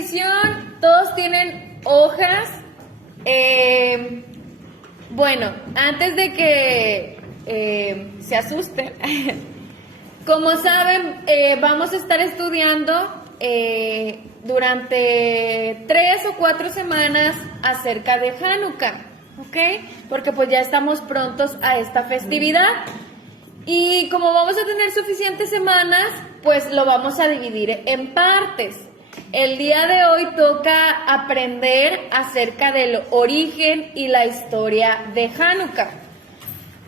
revisión, todos tienen hojas. Bueno, antes de que se asusten, como saben, vamos a estar estudiando durante 3 o 4 semanas acerca de Hanukkah, ¿ok? Porque pues ya estamos prontos a esta festividad. Y como vamos a tener suficientes semanas, pues lo vamos a dividir en partes. El día de hoy toca aprender acerca del origen y la historia de Hanukkah.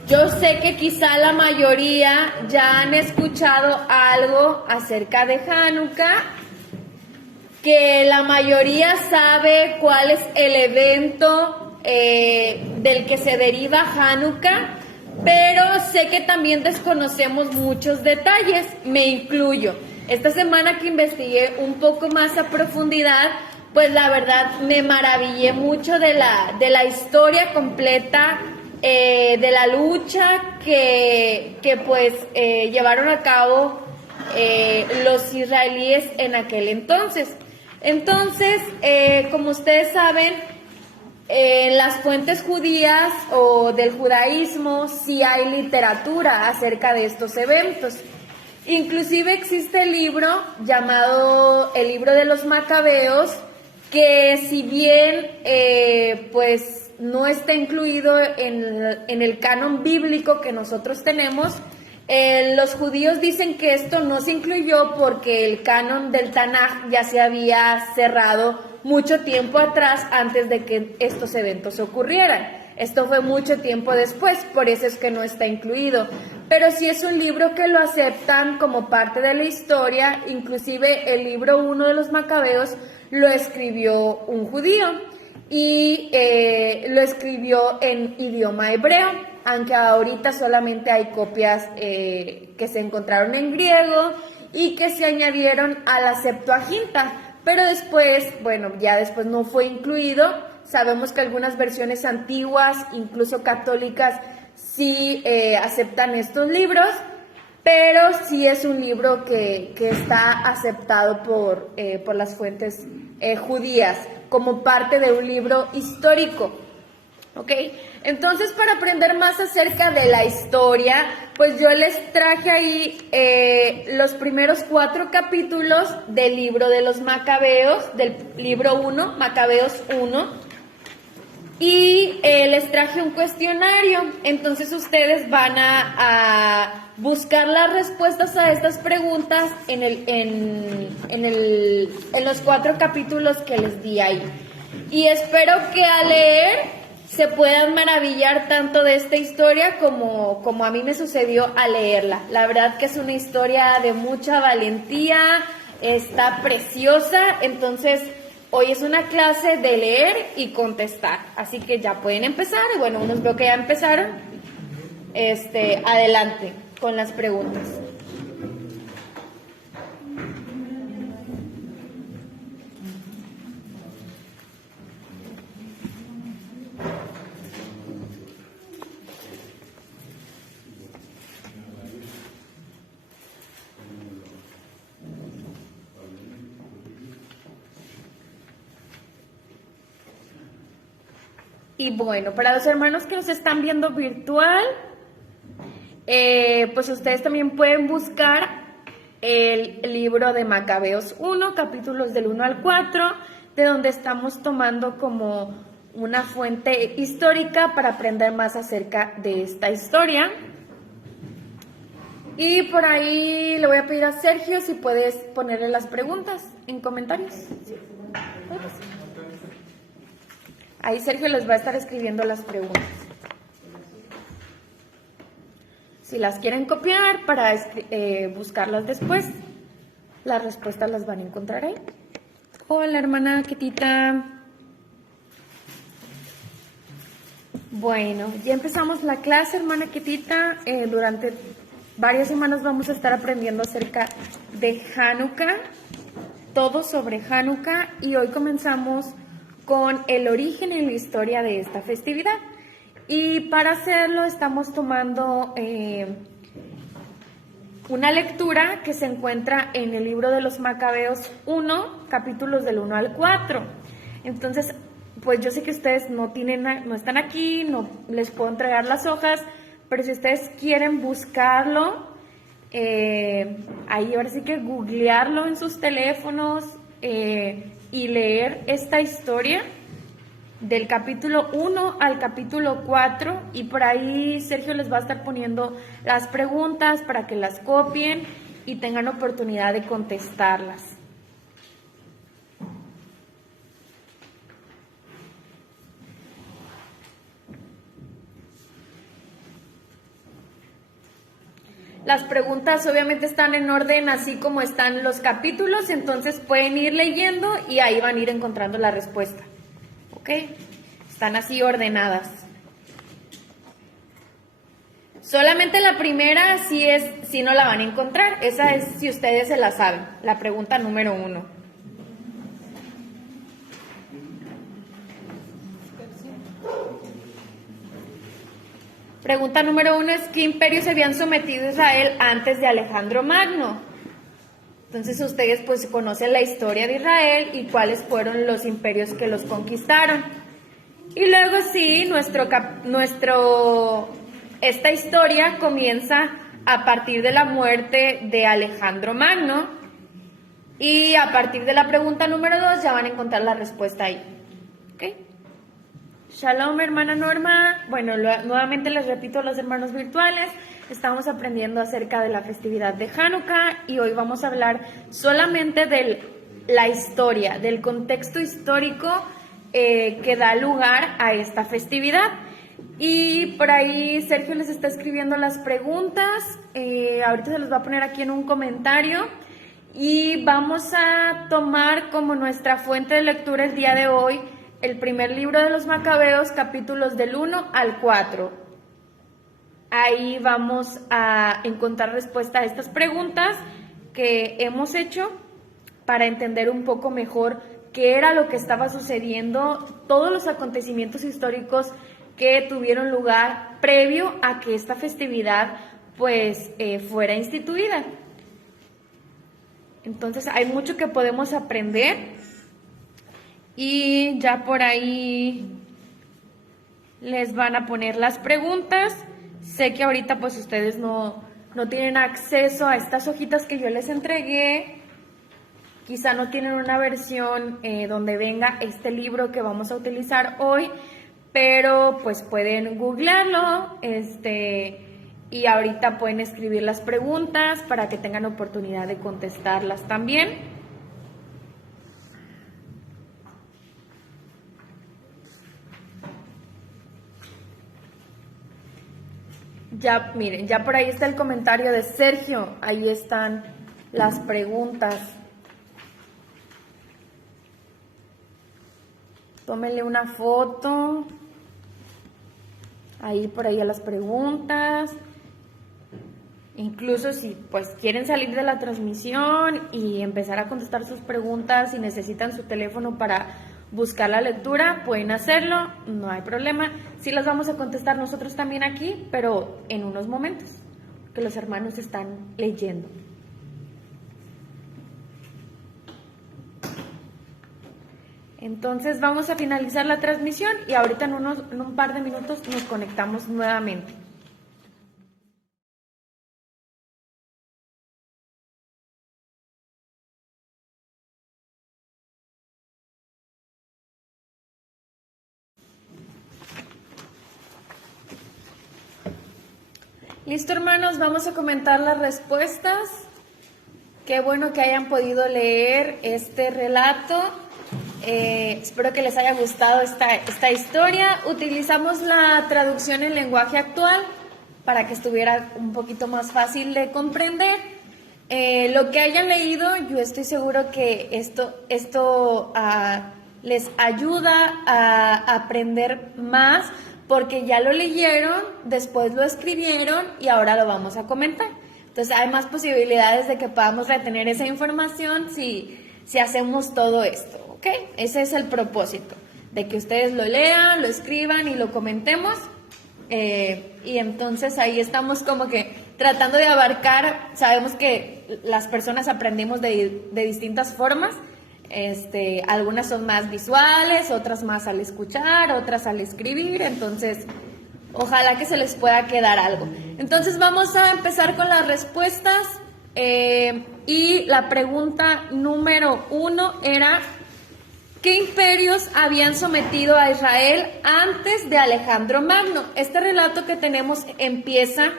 Yo sé que quizá la mayoría ya han escuchado algo acerca de Hanukkah, que la mayoría sabe cuál es el evento del que se deriva Hanukkah, pero sé que también desconocemos muchos detalles, me incluyo. Esta semana que investigué un poco más a profundidad, pues la verdad me maravillé mucho de la historia completa, de la lucha que pues llevaron a cabo los israelíes en aquel entonces. Entonces, como ustedes saben, en las fuentes judías o del judaísmo sí hay literatura acerca de estos eventos. Inclusive existe el libro llamado el libro de los Macabeos, que si bien pues no está incluido en el canon bíblico que nosotros tenemos, los judíos dicen que esto no se incluyó porque el canon del Tanaj ya se había cerrado mucho tiempo atrás, antes de que estos eventos ocurrieran. Esto fue mucho tiempo después, por eso es que no está incluido. Pero sí es un libro que lo aceptan como parte de la historia. Inclusive el libro 1 de los Macabeos lo escribió un judío y lo escribió en idioma hebreo, aunque ahorita solamente hay copias que se encontraron en griego y que se añadieron a la Septuaginta, pero después, bueno, ya después no fue incluido. Sabemos que algunas versiones antiguas, incluso católicas, sí aceptan estos libros, pero sí es un libro que está aceptado por las fuentes judías como parte de un libro histórico. ¿Ok? Entonces, para aprender más acerca de la historia, pues yo les traje ahí los primeros 4 capítulos del libro de los Macabeos, del libro 1, Macabeos 1. Y les traje un cuestionario. Entonces ustedes van a buscar las respuestas a estas preguntas en los 4 capítulos que les di ahí. Y espero que al leer se puedan maravillar tanto de esta historia como a mí me sucedió al leerla. La verdad que es una historia de mucha valentía, está preciosa. Entonces hoy es una clase de leer y contestar, así que ya pueden empezar. Y bueno, unos veo que ya empezaron. Adelante con las preguntas. Y bueno, para los hermanos que nos están viendo virtual, pues ustedes también pueden buscar el libro de Macabeos 1, capítulos del 1 al 4, de donde estamos tomando como una fuente histórica para aprender más acerca de esta historia. Y por ahí le voy a pedir a Sergio si puedes ponerle las preguntas en comentarios. ¿Sí? Ahí Sergio les va a estar escribiendo las preguntas. Si las quieren copiar para buscarlas después, las respuestas las van a encontrar ahí. Hola, hermana Ketita. Bueno, ya empezamos la clase, hermana Ketita. Durante varias semanas vamos a estar aprendiendo acerca de Hanukkah, todo sobre Hanukkah, y hoy comenzamos con el origen y la historia de esta festividad. Y para hacerlo estamos tomando una lectura que se encuentra en el libro de los Macabeos 1, capítulos del 1 al 4. Entonces, pues yo sé que ustedes no están aquí, no les puedo entregar las hojas, pero si ustedes quieren buscarlo, ahí ahora sí que googlearlo en sus teléfonos y leer esta historia del capítulo 1 al capítulo 4, y por ahí Sergio les va a estar poniendo las preguntas para que las copien y tengan oportunidad de contestarlas. Las preguntas obviamente están en orden así como están los capítulos, entonces pueden ir leyendo y ahí van a ir encontrando la respuesta. ¿Ok? Están así ordenadas. Solamente la primera sí no la van a encontrar. Esa es si ustedes se la saben. La pregunta número 1. Pregunta número 1 es: ¿qué imperios se habían sometido a Israel antes de Alejandro Magno? Entonces ustedes pues conocen la historia de Israel y cuáles fueron los imperios que los conquistaron. Y luego sí, esta historia comienza a partir de la muerte de Alejandro Magno, y a partir de la pregunta número 2 ya van a encontrar la respuesta ahí. ¿Ok? Shalom, hermana Norma. Bueno, nuevamente les repito a los hermanos virtuales, estamos aprendiendo acerca de la festividad de Hanukkah y hoy vamos a hablar solamente de la historia, del contexto histórico que da lugar a esta festividad. Y por ahí Sergio les está escribiendo las preguntas, ahorita se los va a poner aquí en un comentario, y vamos a tomar como nuestra fuente de lectura el día de hoy el primer libro de los Macabeos, capítulos del 1 al 4. Ahí vamos a encontrar respuesta a estas preguntas que hemos hecho para entender un poco mejor qué era lo que estaba sucediendo, todos los acontecimientos históricos que tuvieron lugar previo a que esta festividad pues fuera instituida. Entonces hay mucho que podemos aprender. Y ya por ahí les van a poner las preguntas. Sé que ahorita pues ustedes no tienen acceso a estas hojitas que yo les entregué. Quizá no tienen una versión donde venga este libro que vamos a utilizar hoy, pero pues pueden googlearlo y ahorita pueden escribir las preguntas para que tengan oportunidad de contestarlas también. Ya, miren, ya por ahí está el comentario de Sergio, ahí están las preguntas. Tómenle una foto, ahí por ahí a las preguntas. Incluso si pues quieren salir de la transmisión y empezar a contestar sus preguntas y necesitan su teléfono para buscar la lectura, pueden hacerlo, no hay problema. Sí las vamos a contestar nosotros también aquí, pero en unos momentos, que los hermanos están leyendo. Entonces vamos a finalizar la transmisión y ahorita en un par de minutos nos conectamos nuevamente. Listo, hermanos, vamos a comentar las respuestas. Qué bueno que hayan podido leer este relato. Espero que les haya gustado esta historia. Utilizamos la traducción en lenguaje actual para que estuviera un poquito más fácil de comprender. Lo que hayan leído, yo estoy seguro que esto les ayuda a aprender más, porque ya lo leyeron, después lo escribieron y ahora lo vamos a comentar. Entonces hay más posibilidades de que podamos retener esa información si hacemos todo esto, ¿ok? Ese es el propósito, de que ustedes lo lean, lo escriban y lo comentemos. Y entonces ahí estamos como que tratando de abarcar, sabemos que las personas aprendemos de distintas formas. Algunas son más visuales, otras más al escuchar, otras al escribir, entonces ojalá que se les pueda quedar algo. Entonces vamos a empezar con las respuestas y la pregunta número 1 era: ¿qué imperios habían sometido a Israel antes de Alejandro Magno? Este relato que tenemos empieza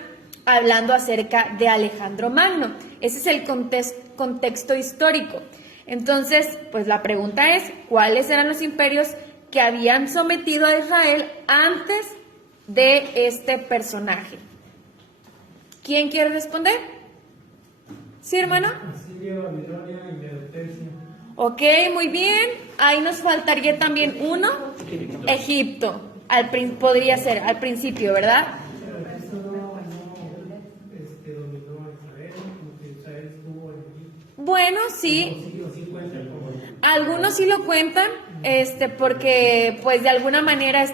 hablando acerca de Alejandro Magno. Ese es el contexto histórico. Entonces, pues la pregunta es: ¿cuáles eran los imperios que habían sometido a Israel antes de este personaje? ¿Quién quiere responder? ¿Sí, hermano? Asiria, Babilonia y Medo-Persia. Ok, muy bien. Ahí nos faltaría también uno. Egipto. Podría ser al principio, ¿verdad? Pero Cristo no dominó a Israel, porque Israel estuvo en Egipto. Bueno, sí. O sí cuentan como... Algunos sí lo cuentan, porque pues de alguna manera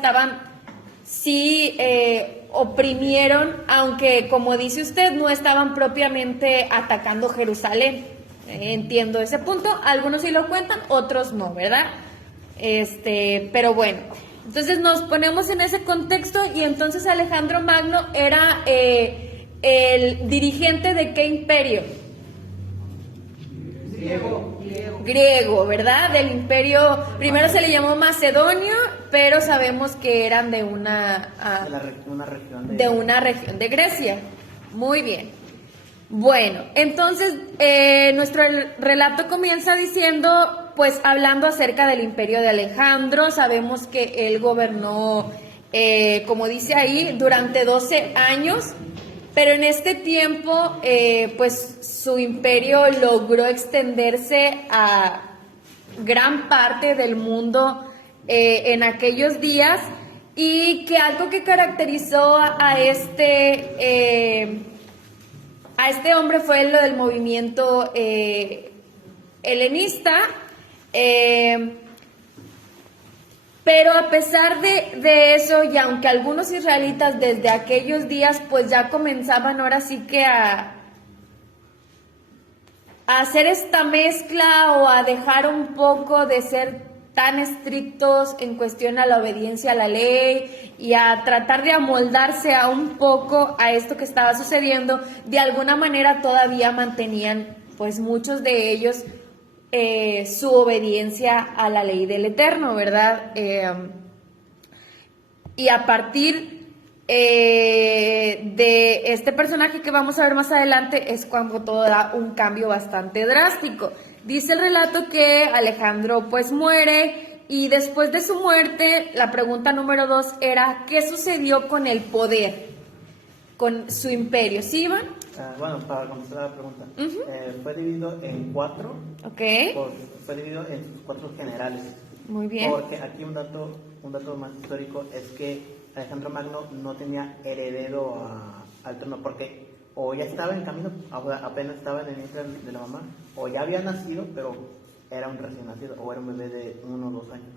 oprimieron, aunque como dice usted, no estaban propiamente atacando Jerusalén. Entiendo ese punto. Algunos sí lo cuentan, otros no, ¿verdad? Pero bueno, entonces nos ponemos en ese contexto y entonces Alejandro Magno era el dirigente de ¿qué imperio? Griego, ¿verdad? Del imperio, primero se le llamó Macedonio, pero sabemos que eran de una región de Grecia. Muy bien. Bueno, entonces nuestro relato comienza diciendo, pues hablando acerca del imperio de Alejandro. Sabemos que él gobernó, como dice ahí, durante 12 años. Pero en este tiempo, pues su imperio logró extenderse a gran parte del mundo en aquellos días, y que algo que caracterizó a este hombre fue lo del movimiento helenista. Pero a pesar de eso, y aunque algunos israelitas desde aquellos días pues ya comenzaban ahora sí que a hacer esta mezcla o a dejar un poco de ser tan estrictos en cuestión a la obediencia a la ley y a tratar de amoldarse a un poco a esto que estaba sucediendo, de alguna manera todavía mantenían pues muchos de ellos su obediencia a la ley del Eterno, ¿verdad? Y a partir de este personaje que vamos a ver más adelante es cuando todo da un cambio bastante drástico. Dice el relato que Alejandro pues muere, y después de su muerte la pregunta número 2 era: ¿qué sucedió con el poder, con su imperio? ¿Sí, Iván? Bueno, para contestar la pregunta, fue dividido en 4. Ok. Fue dividido en sus 4 generales. Muy bien. Porque aquí un dato más histórico es que Alejandro Magno no tenía heredero al trono, porque o ya estaba en camino, apenas estaba en el vientre de la mamá, o ya había nacido, pero era un recién nacido, o era un bebé de 1 o 2 años.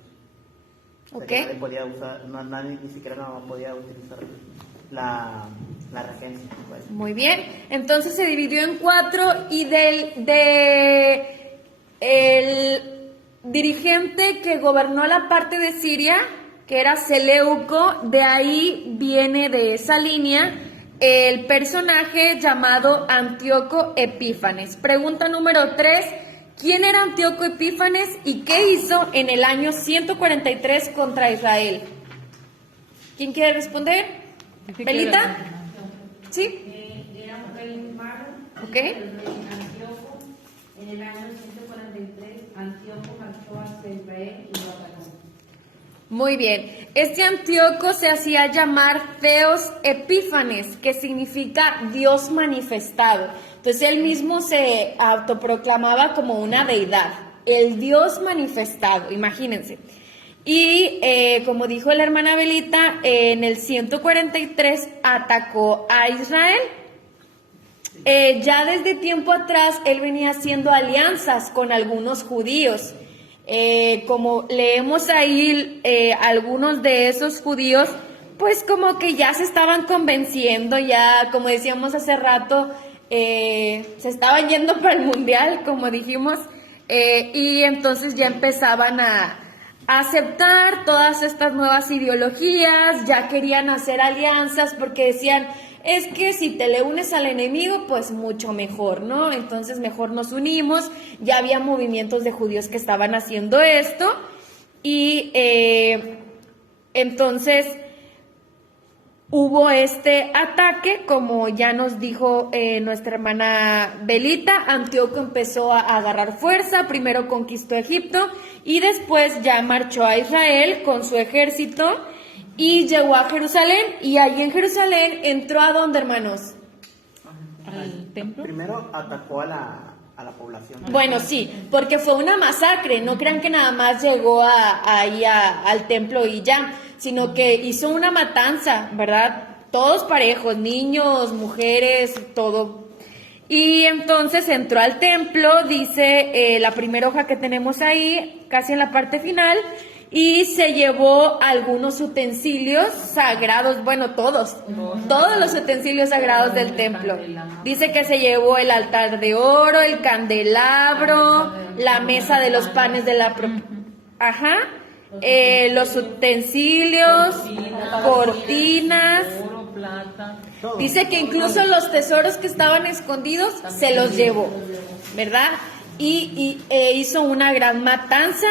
O sea, que nadie podía usar, nadie, ni siquiera la mamá podía utilizar la regencia. Pues. Muy bien, entonces se dividió en 4, y el dirigente que gobernó la parte de Siria, que era Seleuco, de ahí viene, de esa línea, el personaje llamado Antíoco Epífanes. Pregunta número 3, ¿quién era Antíoco Epífanes y qué hizo en el año 143 contra Israel? ¿Quién quiere responder? ¿Belita? ¿Sí? Era un rey malo. Ok. El rey Antíoco. En el año 143, Antíoco marchó hacia Israel y lo atacó. Muy bien. Este Antíoco se hacía llamar Theos Epífanes, que significa Dios manifestado. Entonces él mismo se autoproclamaba como una deidad, el Dios manifestado, imagínense. Y como dijo la hermana Belita, en el 143 atacó a Israel. Ya desde tiempo atrás él venía haciendo alianzas con algunos judíos. Como leemos ahí, algunos de esos judíos pues como que ya se estaban convenciendo, ya como decíamos hace rato, se estaban yendo para el mundial, como dijimos, y entonces ya empezaban a aceptar todas estas nuevas ideologías, ya querían hacer alianzas porque decían, es que si te le unes al enemigo, pues mucho mejor, ¿no? Entonces mejor nos unimos, ya había movimientos de judíos que estaban haciendo esto, y entonces hubo este ataque, como ya nos dijo nuestra hermana Belita. Antíoco empezó a agarrar fuerza, primero conquistó Egipto y después ya marchó a Israel con su ejército y llegó a Jerusalén, y allí en Jerusalén entró ¿a dónde, hermanos? ¿Al templo? Primero atacó a la población. Bueno, sí, porque fue una masacre, no crean que nada más llegó ahí al templo y ya, sino que hizo una matanza, ¿verdad? Todos parejos, niños, mujeres, todo. Y entonces entró al templo, dice la primera hoja que tenemos ahí, casi en la parte final, y se llevó algunos utensilios sagrados, bueno, todos los utensilios sagrados del templo. Dice que se llevó el altar de oro, el candelabro, la mesa de los panes de la... los utensilios, cortinas. Oro, plata. Dice que incluso los tesoros que estaban escondidos se los llevó, ¿verdad? Y hizo una gran matanza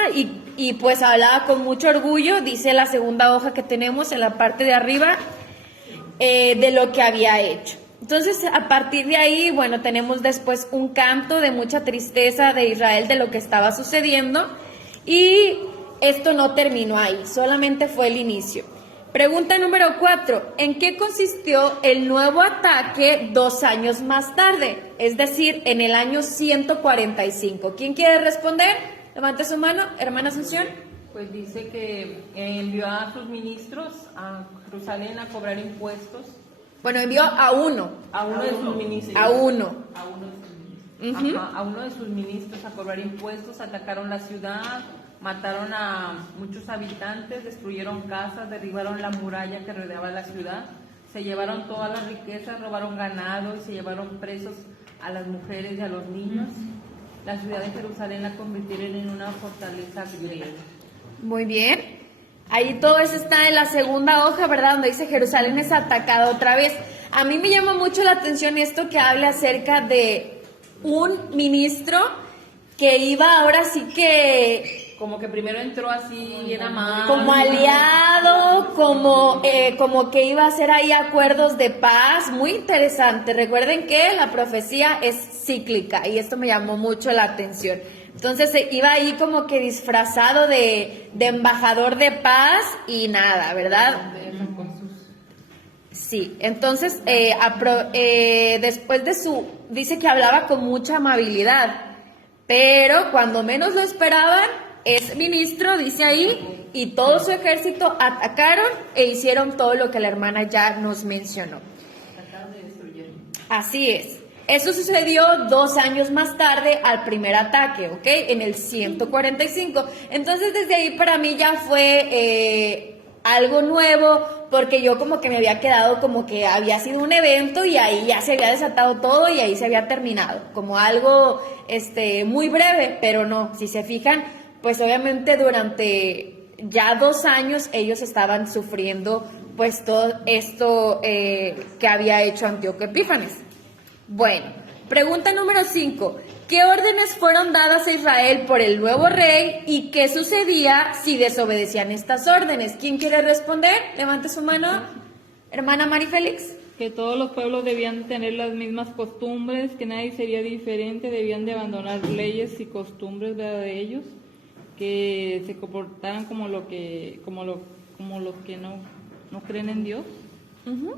y pues hablaba con mucho orgullo, dice la segunda hoja que tenemos en la parte de arriba, de lo que había hecho. Entonces, a partir de ahí, bueno, tenemos después un canto de mucha tristeza de Israel de lo que estaba sucediendo, y esto no terminó ahí, solamente fue el inicio. Pregunta número 4. ¿En qué consistió el nuevo ataque 2 años más tarde? Es decir, en el año 145. ¿Quién quiere responder? Levante su mano, hermana Asunción. Pues dice que envió a sus ministros a Jerusalén a cobrar impuestos. Bueno, envió a uno. A uno de sus ministros. A uno. A uno de sus ministros. Ajá, a uno de sus ministros a cobrar impuestos, atacaron la ciudad, mataron a muchos habitantes, destruyeron casas, derribaron la muralla que rodeaba la ciudad, se llevaron todas las riquezas, robaron ganado y se llevaron presos a las mujeres y a los niños. La ciudad de Jerusalén la convirtieron en una fortaleza griega. Muy bien. Ahí todo eso está en la segunda hoja, ¿verdad? Donde dice Jerusalén es atacada otra vez. A mí me llama mucho la atención esto que habla acerca de un ministro que iba ahora sí que... Como que primero entró así bien amable. Como aliado, como que iba a hacer ahí acuerdos de paz. Muy interesante. Recuerden que la profecía es cíclica y esto me llamó mucho la atención. Entonces iba ahí como que disfrazado de embajador de paz y nada, ¿verdad? Sí, entonces después de dice que hablaba con mucha amabilidad, pero cuando menos lo esperaban, es ministro, dice ahí, y todo su ejército atacaron e hicieron todo lo que la hermana ya nos mencionó. Así es. Eso sucedió 2 años más tarde al primer ataque, ¿ok? En el 145. Entonces, desde ahí para mí ya fue algo nuevo, porque yo como que me había quedado como que había sido un evento y ahí ya se había desatado todo y ahí se había terminado. Como algo muy breve, pero no, si se fijan, pues obviamente durante ya 2 años ellos estaban sufriendo pues todo esto que había hecho Antíoco Epífanes. Bueno, pregunta número 5. ¿Qué órdenes fueron dadas a Israel por el nuevo rey y qué sucedía si desobedecían estas órdenes? ¿Quién quiere responder? Levante su mano. Hermana Mari Félix. Que todos los pueblos debían tener las mismas costumbres, que nadie sería diferente, debían de abandonar leyes y costumbres de ellos, que se comportaran como los que no creen en Dios. Uh-huh.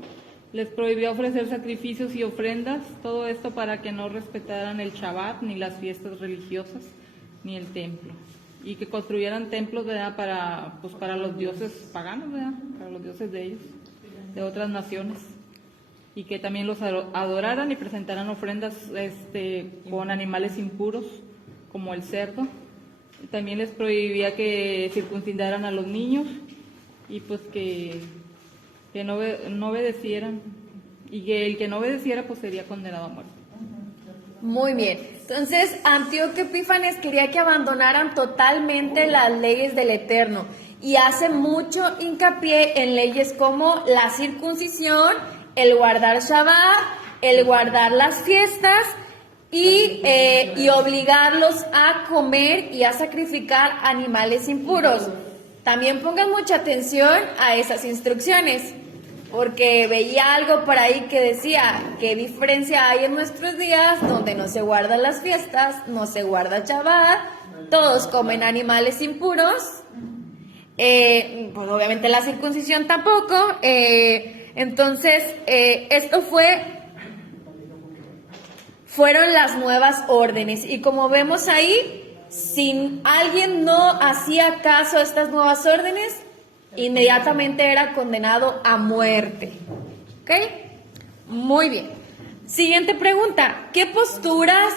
Les prohibió ofrecer sacrificios y ofrendas, todo esto para que no respetaran el Shabbat, ni las fiestas religiosas, ni el templo. Y que construyeran templos, ¿verdad?, para los dioses paganos, ¿verdad?, para los dioses de ellos, de otras naciones. Y que también los adoraran y presentaran ofrendas con animales impuros, como el cerdo. También les prohibía que circuncidaran a los niños y pues que que no obedecieran, y que el que no obedeciera pues sería condenado a muerte. Muy bien. Entonces, Antíoco Epífanes quería que abandonaran totalmente las leyes del Eterno y hace mucho hincapié en leyes como la circuncisión, el guardar Shabbat, el guardar las fiestas y obligarlos a comer y a sacrificar animales impuros. También pongan mucha atención a esas instrucciones, porque veía algo por ahí que decía, ¿qué diferencia hay en nuestros días donde no se guardan las fiestas, no se guarda Shabbat, todos comen animales impuros? Pues obviamente la circuncisión tampoco. Entonces, esto fueron las nuevas órdenes. Y como vemos ahí, si alguien no hacía caso a estas nuevas órdenes, inmediatamente era condenado a muerte. ¿Ok? Muy bien. Siguiente pregunta. ¿Qué posturas,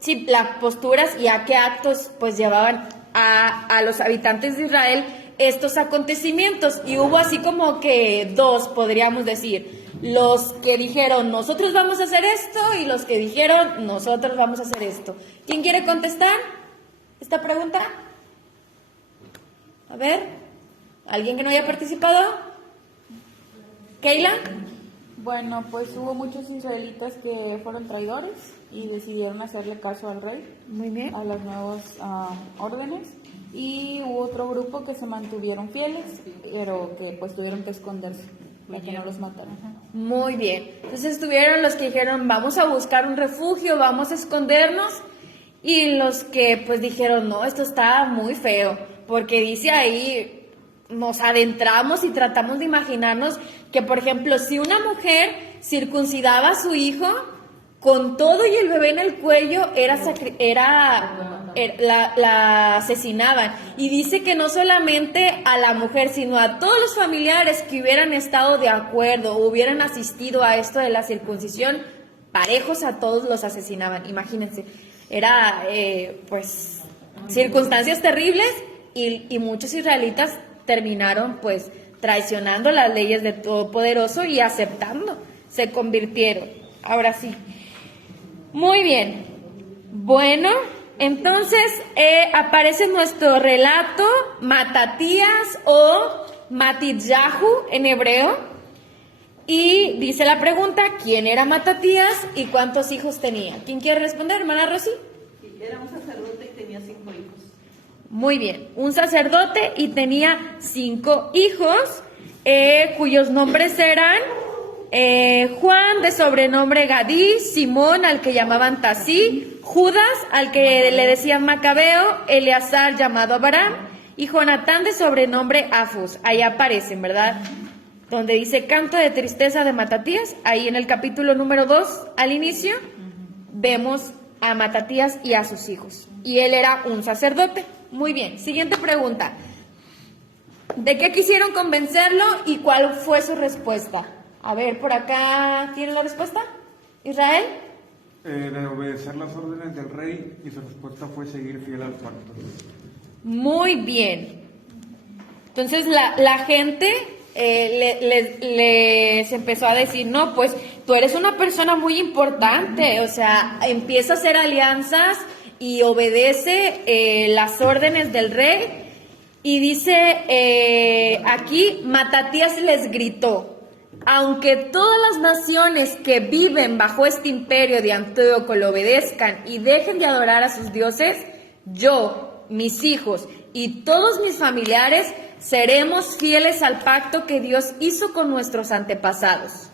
sí, las posturas y a qué actos pues llevaban a los habitantes de Israel estos acontecimientos? Y hubo así como que dos, podríamos decir. Los que dijeron, nosotros vamos a hacer esto, y los que dijeron, nosotros vamos a hacer esto. ¿Quién quiere contestar esta pregunta? A ver. ¿Alguien que no haya participado? ¿Keila? Bueno, pues hubo muchos israelitas que fueron traidores y decidieron hacerle caso al rey, Muy bien. a las nuevas órdenes, y hubo otro grupo que se mantuvieron fieles, pero que pues tuvieron que esconderse para que no los mataran. Muy bien. Entonces estuvieron los que dijeron, vamos a buscar un refugio, vamos a escondernos, y los que pues dijeron, no, esto está muy feo, porque dice ahí, nos adentramos y tratamos de imaginarnos que, por ejemplo, si una mujer circuncidaba a su hijo, con todo y el bebé en el cuello, la asesinaban. Y dice que no solamente a la mujer, sino a todos los familiares que hubieran estado de acuerdo o hubieran asistido a esto de la circuncisión, parejos a todos los asesinaban. Imagínense, era pues circunstancias terribles, y muchos israelitas terminaron pues traicionando las leyes del Todopoderoso y aceptando, se convirtieron. Ahora sí. Muy bien. Bueno, entonces aparece nuestro relato Matatías o Matityahu en hebreo, y dice la pregunta, ¿quién era Matatías y cuántos hijos tenía? ¿Quién quiere responder, hermana Rosy? Era un sacerdote y tenía 5 hijos. Muy bien, un sacerdote y tenía 5 hijos, cuyos nombres eran Juan, de sobrenombre Gadí, Simón, al que llamaban Tasí, Judas, al que le decían Macabeo, Eleazar, llamado Abraham, y Jonatán, de sobrenombre Afus. Ahí aparecen, ¿verdad? Donde dice canto de tristeza de Matatías, ahí en el capítulo número 2, al inicio, vemos a Matatías y a sus hijos. Y él era un sacerdote. Muy bien, siguiente pregunta. ¿De qué quisieron convencerlo y cuál fue su respuesta? A ver, por acá, ¿tienen la respuesta? ¿Israel? De obedecer las órdenes del rey, y su respuesta fue seguir fiel al pacto. Muy bien. Entonces la gente les empezó a decir, no, pues tú eres una persona muy importante, o sea, empieza a hacer alianzas y obedece las órdenes del rey. Y dice aquí, Matatías les gritó, aunque todas las naciones que viven bajo este imperio de Antíoco lo obedezcan y dejen de adorar a sus dioses, yo, mis hijos y todos mis familiares seremos fieles al pacto que Dios hizo con nuestros antepasados.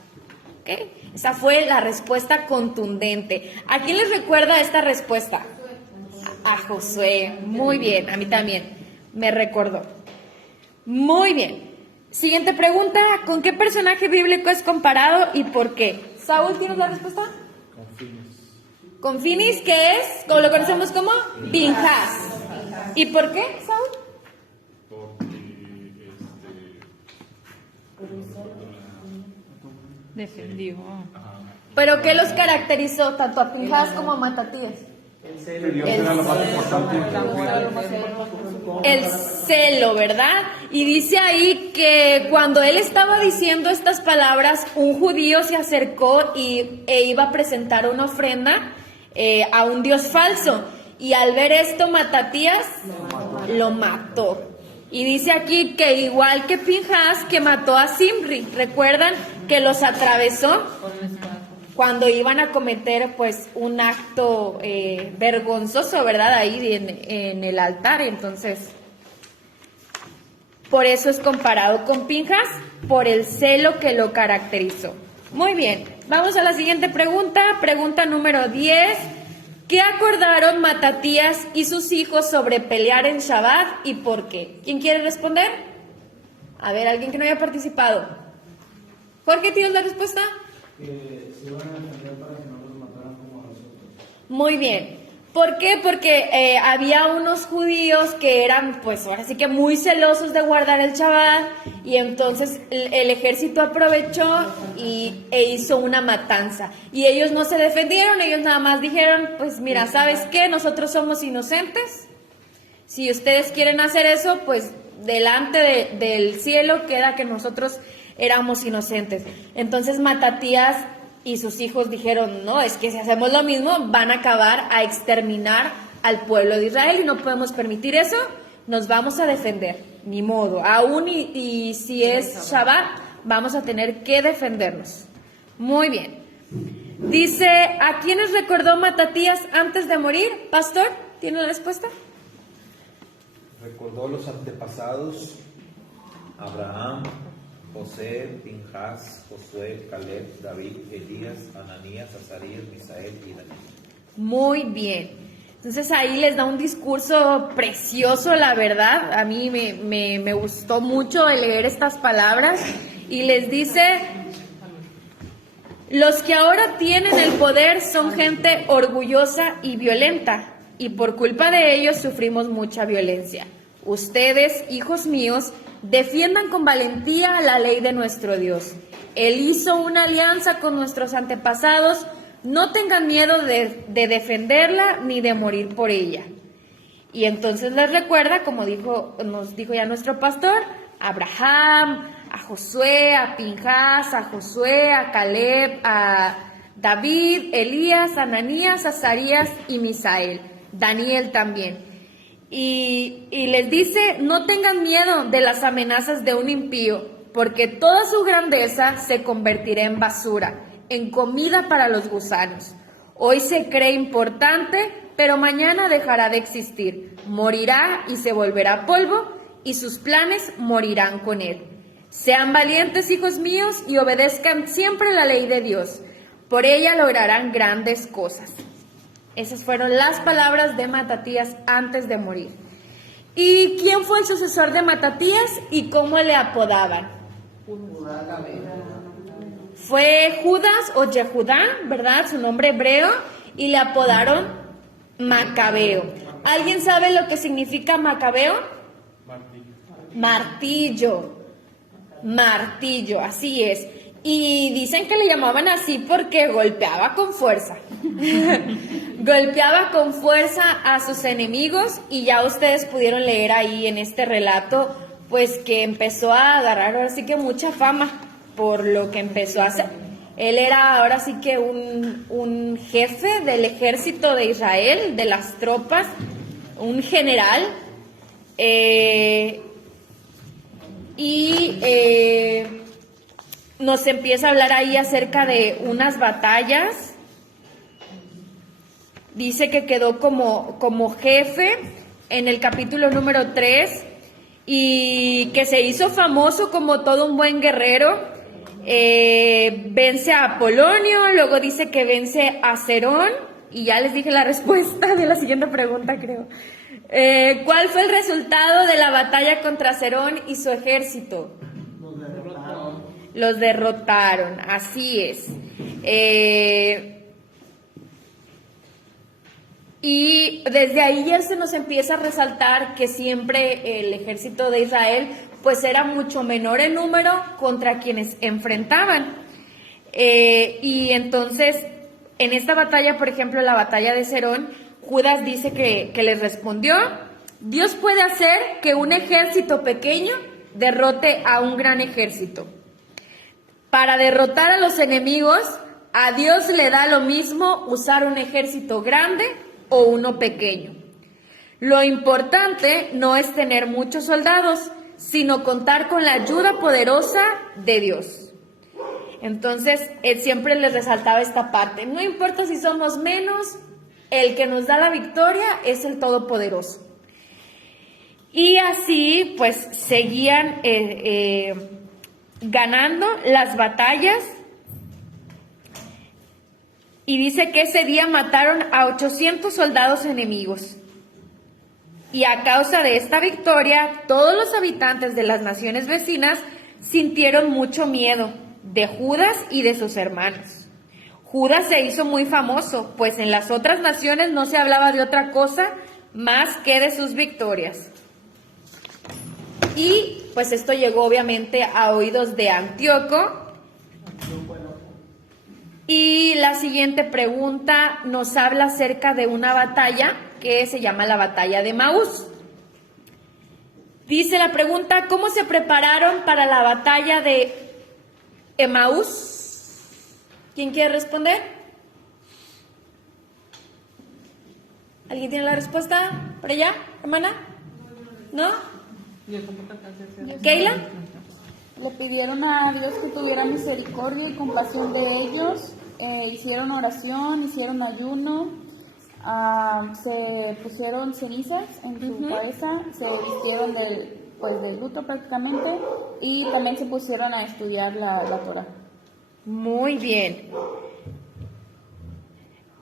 ¿Okay? Esa fue la respuesta contundente. ¿A quién les recuerda esta respuesta? A Josué. Muy bien, a mí también me recordó. Muy bien. Siguiente pregunta, ¿con qué personaje bíblico es comparado y por qué? ¿Saúl, tienes la respuesta? Con Finis. Con Finis, que es, como lo conocemos como Pinhas. ¿Y por qué, Saúl? Defendió. ¿Pero qué los caracterizó tanto a Pinhas como a Matatías? Que Dios era lo más importante. El celo, ¿verdad? Y dice ahí que cuando él estaba diciendo estas palabras, un judío se acercó e iba a presentar una ofrenda a un dios falso. Y al ver esto, Matatías lo mató. Y dice aquí que igual que Pinjas, que mató a Zimri, ¿recuerdan? Que los atravesó cuando iban a cometer pues un acto vergonzoso, ¿verdad? Ahí en el altar. Entonces, por eso es comparado con Pinjas, por el celo que lo caracterizó. Muy bien, vamos a la siguiente pregunta. Pregunta número 10. ¿Qué acordaron Matatías y sus hijos sobre pelear en Shabbat y por qué? ¿Quién quiere responder? A ver, alguien que no haya participado. Jorge, ¿tienes la respuesta? Que se iban a defender para que no los mataran como a nosotros. Muy bien. ¿Por qué? Porque había unos judíos que eran, pues ahora sí que muy celosos de guardar el Shabbat, y entonces el ejército aprovechó e hizo una matanza. Y ellos no se defendieron, ellos nada más dijeron, pues mira, ¿sabes qué? Nosotros somos inocentes. Si ustedes quieren hacer eso, pues delante del cielo queda que nosotros éramos inocentes. Entonces Matatías y sus hijos dijeron, no, es que si hacemos lo mismo van a acabar a exterminar al pueblo de Israel y no podemos permitir eso, nos vamos a defender, ni modo, aún y si es Shabbat, vamos a tener que defendernos. Muy bien. Dice, ¿a quiénes recordó Matatías antes de morir? Pastor, ¿tiene la respuesta? Recordó los antepasados, Abraham, José, Pinjas, Josué, Caleb, David, Elías, Ananías, Azarías, Misael y Daniel. Muy bien. Entonces ahí les da un discurso precioso, la verdad. A mí me gustó mucho el leer estas palabras. Y les dice, los que ahora tienen el poder son gente orgullosa y violenta. Y por culpa de ellos sufrimos mucha violencia. Ustedes, hijos míos, defiendan con valentía la ley de nuestro Dios. Él hizo una alianza con nuestros antepasados. No tengan miedo de defenderla ni de morir por ella. Y entonces les recuerda, como nos dijo ya nuestro pastor, a Abraham, a Josué, a Pinjas, a Josué, a Caleb, a David, Elías, Ananías, Azarías y Misael. Daniel también. Y les dice, no tengan miedo de las amenazas de un impío, porque toda su grandeza se convertirá en basura, en comida para los gusanos. Hoy se cree importante, pero mañana dejará de existir. Morirá y se volverá polvo, y sus planes morirán con él. Sean valientes, hijos míos, y obedezcan siempre la ley de Dios. Por ella lograrán grandes cosas. Esas fueron las palabras de Matatías antes de morir. ¿Y quién fue el sucesor de Matatías y cómo le apodaban? Fue Judas o Yehudá, ¿verdad? Su nombre hebreo, y le apodaron Macabeo. ¿Alguien sabe lo que significa Macabeo? Martillo, así es. Y dicen que le llamaban así porque golpeaba con fuerza. Golpeaba con fuerza a sus enemigos, y ya ustedes pudieron leer ahí en este relato, pues que empezó a agarrar ahora sí que mucha fama por lo que empezó a hacer. Él era ahora sí que un jefe del ejército de Israel, de las tropas, un general, nos empieza a hablar ahí acerca de unas batallas. Dice que quedó como jefe en el capítulo número 3 y que se hizo famoso como todo un buen guerrero. Vence a Apolonio, luego dice que vence a Cerón, y ya les dije la respuesta de la siguiente pregunta, creo. ¿Cuál fue el resultado de la batalla contra Cerón y su ejército? Los derrotaron, así es. Y desde ahí ya se nos empieza a resaltar que siempre el ejército de Israel pues era mucho menor en número contra quienes enfrentaban. Y entonces, en esta batalla, por ejemplo, la batalla de Cerón, Judas dice que les respondió: Dios puede hacer que un ejército pequeño derrote a un gran ejército. Para derrotar a los enemigos, a Dios le da lo mismo usar un ejército grande o uno pequeño. Lo importante no es tener muchos soldados, sino contar con la ayuda poderosa de Dios. Entonces, él siempre les resaltaba esta parte. No importa si somos menos, el que nos da la victoria es el Todopoderoso. Y así, pues, seguían ganando las batallas. Y dice que ese día mataron a 800 soldados enemigos. Y a causa de esta victoria, todos los habitantes de las naciones vecinas sintieron mucho miedo de Judas y de sus hermanos. Judas se hizo muy famoso, pues en las otras naciones no se hablaba de otra cosa más que de sus victorias. Y pues esto llegó obviamente a oídos de Antíoco. Y la siguiente pregunta nos habla acerca de una batalla que se llama la batalla de Emaús. Dice la pregunta: ¿cómo se prepararon para la batalla de Emaús? ¿Quién quiere responder? ¿Alguien tiene la respuesta para allá, hermana? ¿No? ¿Keila? Le pidieron a Dios que tuviera misericordia y compasión de ellos. Hicieron oración, hicieron ayuno, se pusieron cenizas en su cabeza, se vistieron de luto prácticamente, y también se pusieron a estudiar la Torah. Muy bien.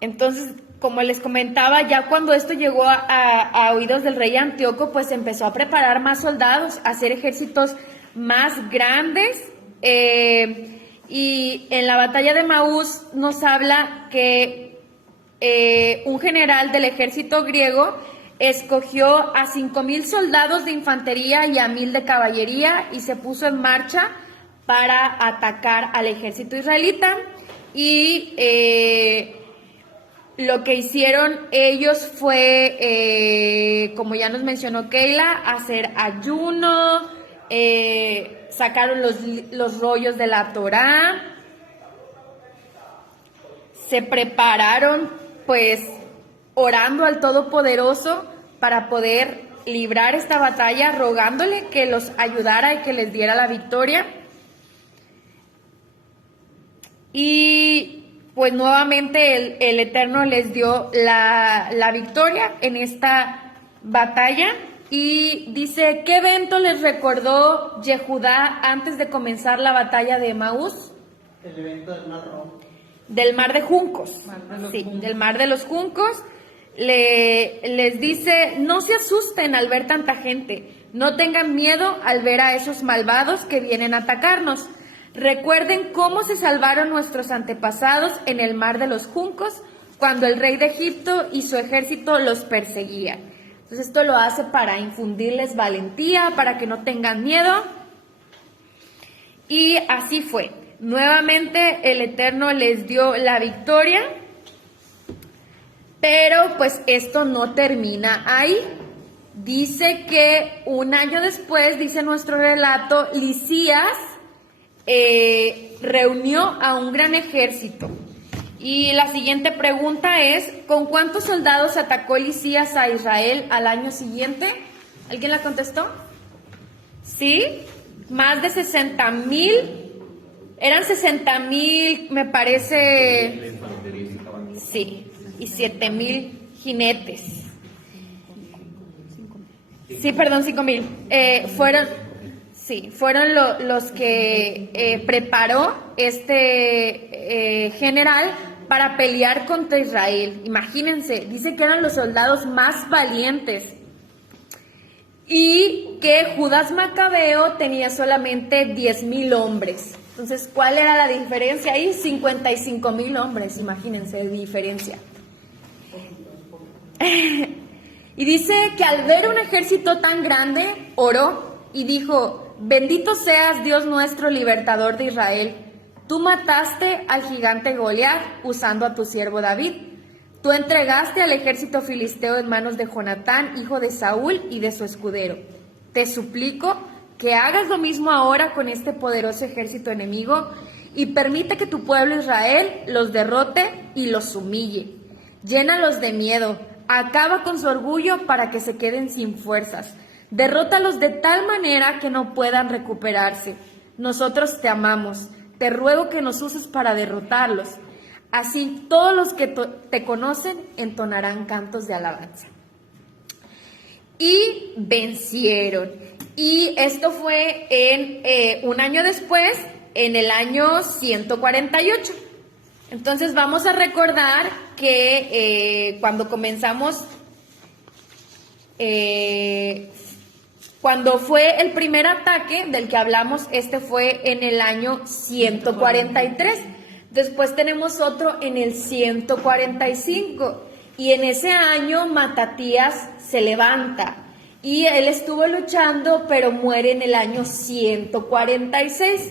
Entonces, como les comentaba, ya cuando esto llegó a oídos del rey Antíoco, pues empezó a preparar más soldados, a hacer ejércitos más grandes. Y en la batalla de Emaús nos habla que un general del ejército griego escogió a 5,000 soldados de infantería y a 1,000 de caballería y se puso en marcha para atacar al ejército israelita. Y lo que hicieron ellos fue, como ya nos mencionó Keila, hacer ayuno, sacaron los rollos de la Torá, se prepararon pues orando al Todopoderoso para poder librar esta batalla, rogándole que los ayudara y que les diera la victoria. Y pues nuevamente el Eterno les dio la victoria en esta batalla. Y dice: ¿qué evento les recordó Yehudá antes de comenzar la batalla de Emaús? El evento del Mar Rojo. Del Mar de Juncos. Del Mar de los Juncos. Les dice: no se asusten al ver tanta gente, no tengan miedo al ver a esos malvados que vienen a atacarnos. Recuerden cómo se salvaron nuestros antepasados en el Mar de los Juncos, cuando el rey de Egipto y su ejército los perseguían. Entonces esto lo hace para infundirles valentía, para que no tengan miedo. Y así fue. Nuevamente el Eterno les dio la victoria. Pero pues esto no termina ahí. Dice que un año después, dice nuestro relato, Lisías reunió a un gran ejército. Y la siguiente pregunta es: ¿con cuántos soldados atacó Lisías a Israel al año siguiente? ¿Alguien la contestó? ¿Sí? Más de 60,000. Eran 60,000, me parece. Sí, y 7,000 jinetes. Sí, perdón, 5,000. Fueron los que preparó este general para pelear contra Israel. Imagínense, dice que eran los soldados más valientes. Y que Judas Macabeo tenía solamente 10,000 hombres. Entonces, ¿cuál era la diferencia ahí? 55,000 hombres, imagínense de diferencia. Y dice que al ver un ejército tan grande, oró y dijo: bendito seas, Dios nuestro, libertador de Israel. Tú mataste al gigante Goliat usando a tu siervo David. Tú entregaste al ejército filisteo en manos de Jonatán, hijo de Saúl, y de su escudero. Te suplico que hagas lo mismo ahora con este poderoso ejército enemigo y permite que tu pueblo Israel los derrote y los humille. Llénalos de miedo, acaba con su orgullo para que se queden sin fuerzas. Derrótalos de tal manera que no puedan recuperarse. Nosotros te amamos, te ruego que nos uses para derrotarlos. Así todos los que te conocen entonarán cantos de alabanza. Y vencieron. Y esto fue en un año después, en el año 148. Entonces vamos a recordar que cuando comenzamos, cuando fue el primer ataque del que hablamos, este fue en el año 143. Después tenemos otro en el 145. Y en ese año Matatías se levanta. Y él estuvo luchando, pero muere en el año 146.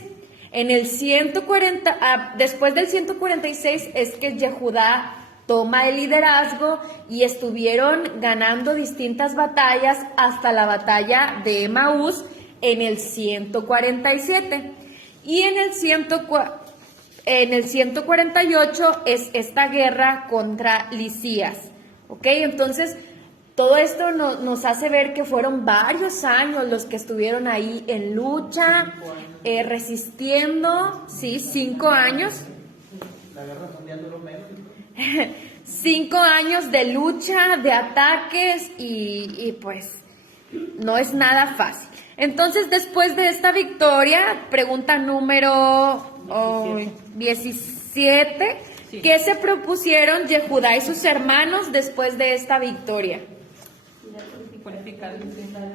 En el 140, después del 146 es que Yehudá toma el liderazgo y estuvieron ganando distintas batallas hasta la batalla de Emaús en el 147. Y en el 148 es esta guerra contra Lisías. ¿Ok? Entonces, todo esto nos hace ver que fueron varios años los que estuvieron ahí en lucha, resistiendo, sí, 5 años. La guerra mundial duró menos. 5 años de lucha, de ataques y pues no es nada fácil. Entonces, después de esta victoria, pregunta número 17, sí. ¿Qué se propusieron Yehudá y sus hermanos después de esta victoria?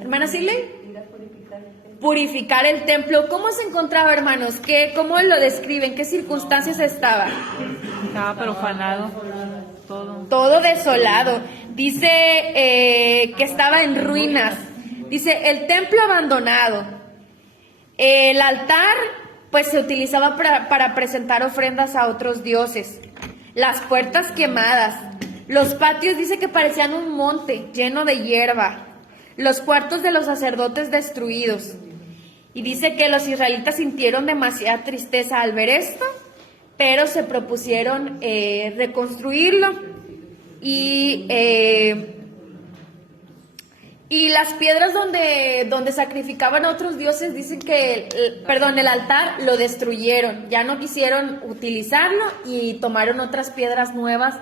Hermana Siley, purificar el templo. ¿Cómo se encontraba, hermanos? ¿Cómo lo describen? ¿Qué circunstancias estaba? Estaba profanado, todo desolado. Dice que estaba en ruinas. Dice el templo abandonado. El altar pues se utilizaba para presentar ofrendas a otros dioses. Las puertas quemadas. Los patios dice que parecían un monte lleno de hierba. Los cuartos de los sacerdotes destruidos. Y dice que los israelitas sintieron demasiada tristeza al ver esto, pero se propusieron reconstruirlo. Y las piedras donde sacrificaban a otros dioses, dicen que, el altar lo destruyeron. Ya no quisieron utilizarlo y tomaron otras piedras nuevas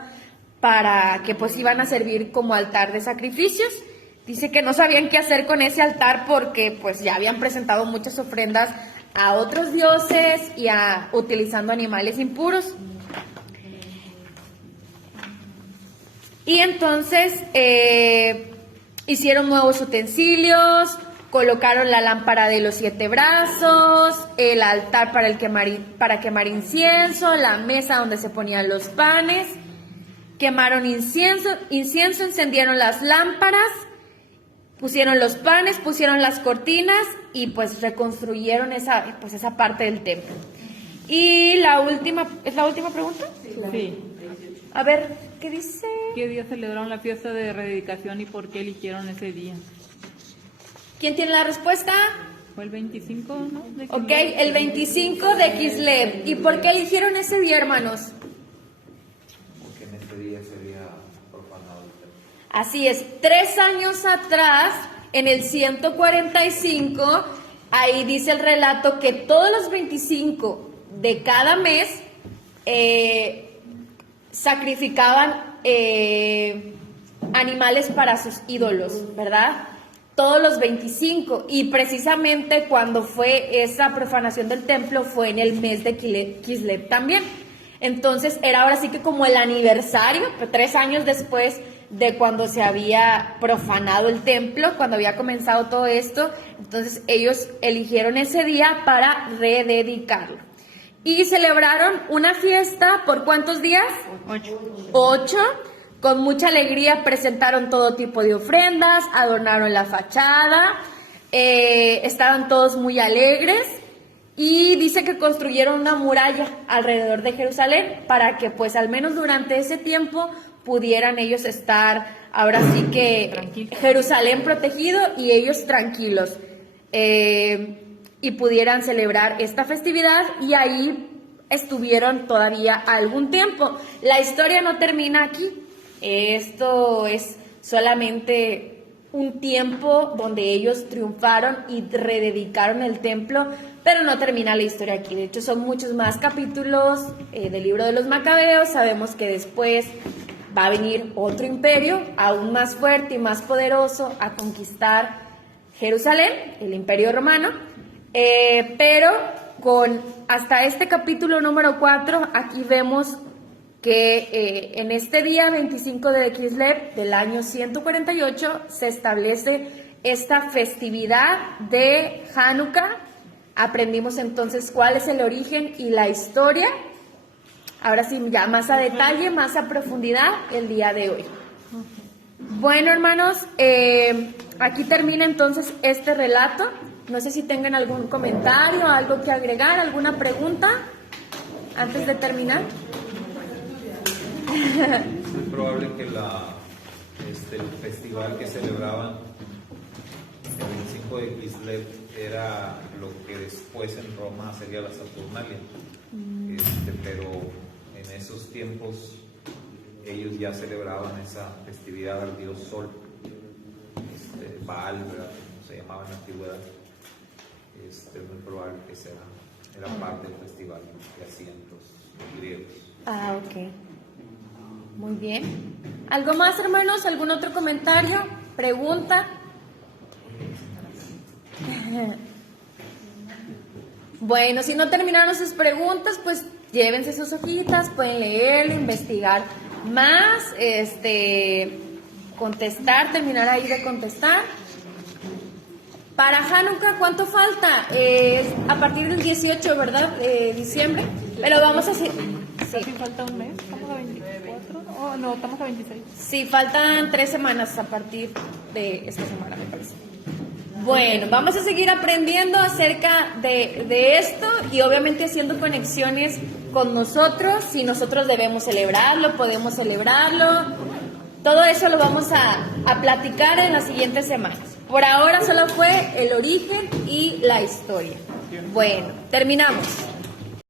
para que pues iban a servir como altar de sacrificios. Dice que no sabían qué hacer con ese altar porque pues ya habían presentado muchas ofrendas a otros dioses y utilizando animales impuros. Y entonces hicieron nuevos utensilios, colocaron la lámpara de los 7 brazos, el altar para quemar incienso, la mesa donde se ponían los panes, quemaron incienso, encendieron las lámparas, pusieron los panes, pusieron las cortinas y pues reconstruyeron esa parte del templo. Y la última, ¿es la última pregunta? Sí. A ver, ¿qué dice? ¿Qué día celebraron la fiesta de rededicación y por qué eligieron ese día? ¿Quién tiene la respuesta? Fue el 25, ¿no? Ok, el 25 de Kislev. ¿Y por qué eligieron ese día, hermanos? Porque en este día se había profanado el templo. Así es, 3 años atrás, en el 145, ahí dice el relato que todos los 25 de cada mes sacrificaban animales para sus ídolos, ¿verdad? Todos los 25, y precisamente cuando fue esa profanación del templo fue en el mes de Kislev también. Entonces era ahora sí que como el aniversario, 3 años después de cuando se había profanado el templo, cuando había comenzado todo esto. Entonces ellos eligieron ese día para rededicarlo. Y celebraron una fiesta, ¿por cuántos días? 8. Con mucha alegría presentaron todo tipo de ofrendas, adornaron la fachada, estaban todos muy alegres. Y dice que construyeron una muralla alrededor de Jerusalén para que pues al menos durante ese tiempo pudieran ellos estar ahora sí que Tranquilos. Jerusalén protegido y ellos tranquilos, y pudieran celebrar esta festividad, y ahí estuvieron todavía algún tiempo. La historia no termina aquí, esto es solamente un tiempo donde ellos triunfaron y rededicaron el templo, pero no termina la historia aquí. De hecho, son muchos más capítulos del libro de los Macabeos. Sabemos que después va a venir otro imperio aún más fuerte y más poderoso a conquistar Jerusalén, el Imperio Romano, pero con hasta este capítulo número 4, aquí vemos que en este día 25 de Kislev del año 148 se establece esta festividad de Hanukkah. Aprendimos entonces cuál es el origen y la historia. Ahora sí, ya más a detalle, más a profundidad el día de hoy. Bueno, hermanos, aquí termina entonces este relato. No sé si tengan algún comentario, algo que agregar, alguna pregunta antes de terminar. Es muy probable que el festival que celebraban el 25 de Kislev era lo que después en Roma sería la Saturnalia, pero en esos tiempos ellos ya celebraban esa festividad al dios Sol, Baal, ¿verdad? Como se llamaba en la antigüedad. Es muy probable que era parte del festival que hacían los griegos. Ah, ok. Muy bien. ¿Algo más, hermanos? ¿Algún otro comentario? ¿Pregunta? Bueno, si no terminaron sus preguntas, pues llévense sus hojitas, pueden leerlo, investigar más, contestar, terminar ahí de contestar. Para Hanukkah, ¿cuánto falta? A partir del 18, ¿verdad? Diciembre. Pero vamos a hacer... Sí. Falta un mes, estamos a 24, oh, no, estamos a 26. Sí, faltan 3 semanas a partir de esta semana, me parece. Bueno, vamos a seguir aprendiendo acerca de esto y obviamente haciendo conexiones con nosotros, si nosotros debemos celebrarlo, podemos celebrarlo. Todo eso lo vamos a platicar en las siguientes semanas. Por ahora solo fue el origen y la historia. Bueno, terminamos.